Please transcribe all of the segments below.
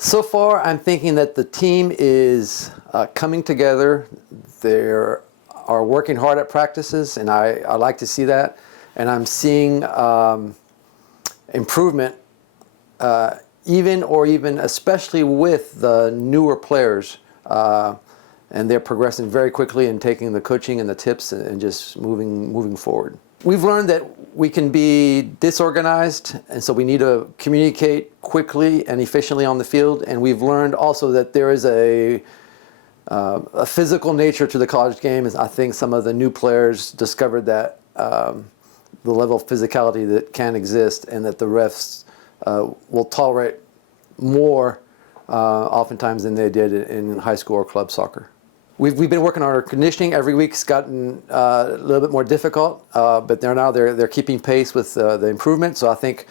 So far, I'm thinking that the team is coming together. They are working hard at practices, and I like to see that. And I'm seeing improvement, even especially with the newer players. And they're progressing very quickly and taking the coaching and the tips and just moving forward. We've learned that we can be disorganized, and so we need to communicate quickly and efficiently on the field. And we've learned also that there is a physical nature to the college game. I think some of the new players discovered that the level of physicality that can exist, and that the refs will tolerate more oftentimes than they did in high school or club soccer. We've been working on our conditioning. Every week's gotten a little bit more difficult, but they're keeping pace with the improvement. So I think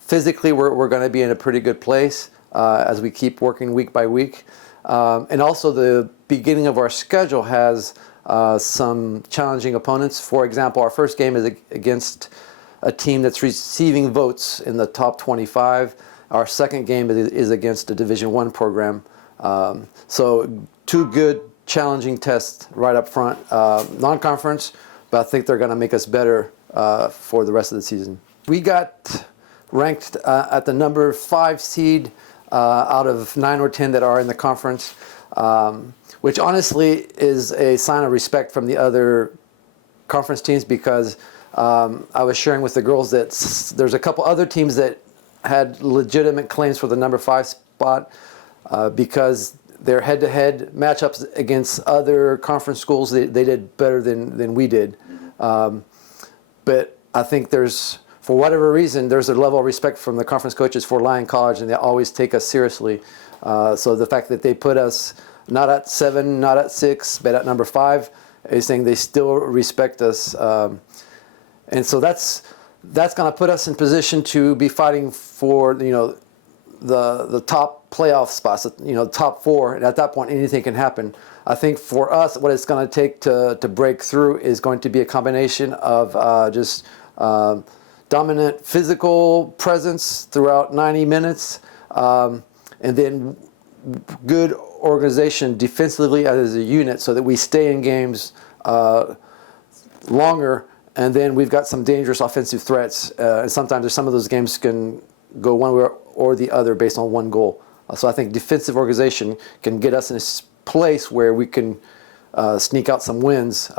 physically we're going to be in a pretty good place as we keep working week by week. And also the beginning of our schedule has some challenging opponents. For example, our first game is against a team that's receiving votes in the top 25. Our second game is against a Division I program. So two good challenging tests right up front. Non-conference, but I think they're going to make us better for the rest of the season. We got ranked at the number 5 seed out of 9 or 10 that are in the conference, which honestly is a sign of respect from the other conference teams, because I was sharing with the girls that there's a couple other teams that had legitimate claims for the number 5 spot because their head-to-head matchups against other conference schools, they did better than we did. But I think for whatever reason, there's a level of respect from the conference coaches for Lyon College, and they always take us seriously. So the fact that they put us not at 7, not at 6, but at number 5 is saying they still respect us. And so that's going to put us in position to be fighting for, the top playoff spots, top 4, and at that point anything can happen. I think for us, what it's going to take to break through is going to be a combination of just dominant physical presence throughout 90 minutes, and then good organization defensively as a unit so that we stay in games longer, and then we've got some dangerous offensive threats, and sometimes some of those games can go one way or the other based on one goal. So I think defensive organization can get us in a place where we can sneak out some wins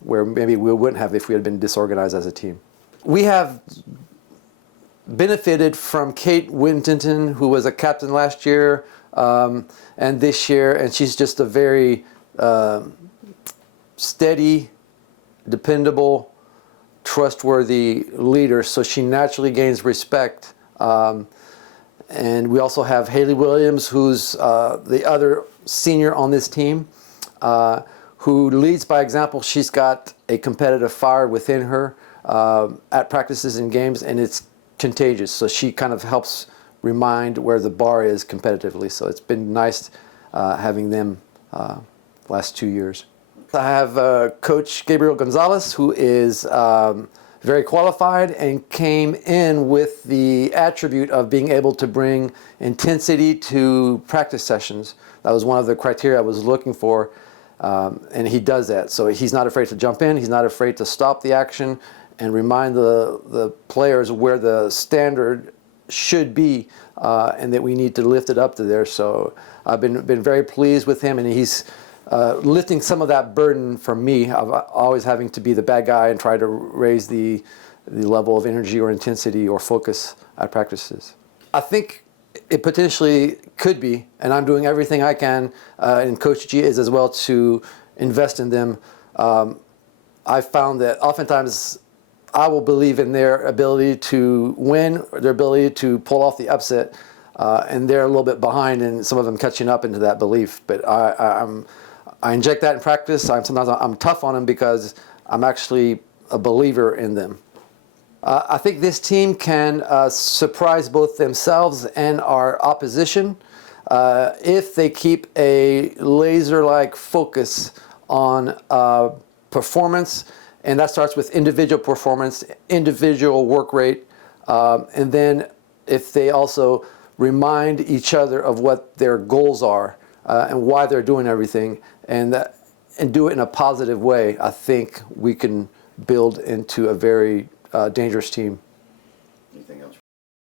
where maybe we wouldn't have if we had been disorganized as a team. We have benefited from Kate Winton, who was a captain last year and this year, and she's just a very steady, dependable, trustworthy leader, so she naturally gains respect. And we also have Haley Williams, who's the other senior on this team, who leads by example. She's got a competitive fire within her at practices and games, and it's contagious. So she kind of helps remind where the bar is competitively. So it's been nice having them last 2 years. I have Coach Gabriel Gonzalez, who is very qualified and came in with the attribute of being able to bring intensity to practice sessions. That was one of the criteria I was looking for, and he does that. So he's not afraid to jump in, he's not afraid to stop the action and remind the players where the standard should be, and that we need to lift it up to there. So I've been very pleased with him, and he's lifting some of that burden from me of always having to be the bad guy and try to raise the level of energy or intensity or focus at practices. I think it potentially could be, and I'm doing everything I can, and Coach G is as well, to invest in them. I found that oftentimes I will believe in their ability to win, or their ability to pull off the upset, and they're a little bit behind, and some of them catching up into that belief. But I inject that in practice. Sometimes I'm tough on them because I'm actually a believer in them. I think this team can surprise both themselves and our opposition if they keep a laser-like focus on performance, and that starts with individual performance, individual work rate, and then if they also remind each other of what their goals are and why they're doing everything, and do it in a positive way, I think we can build into a very dangerous team.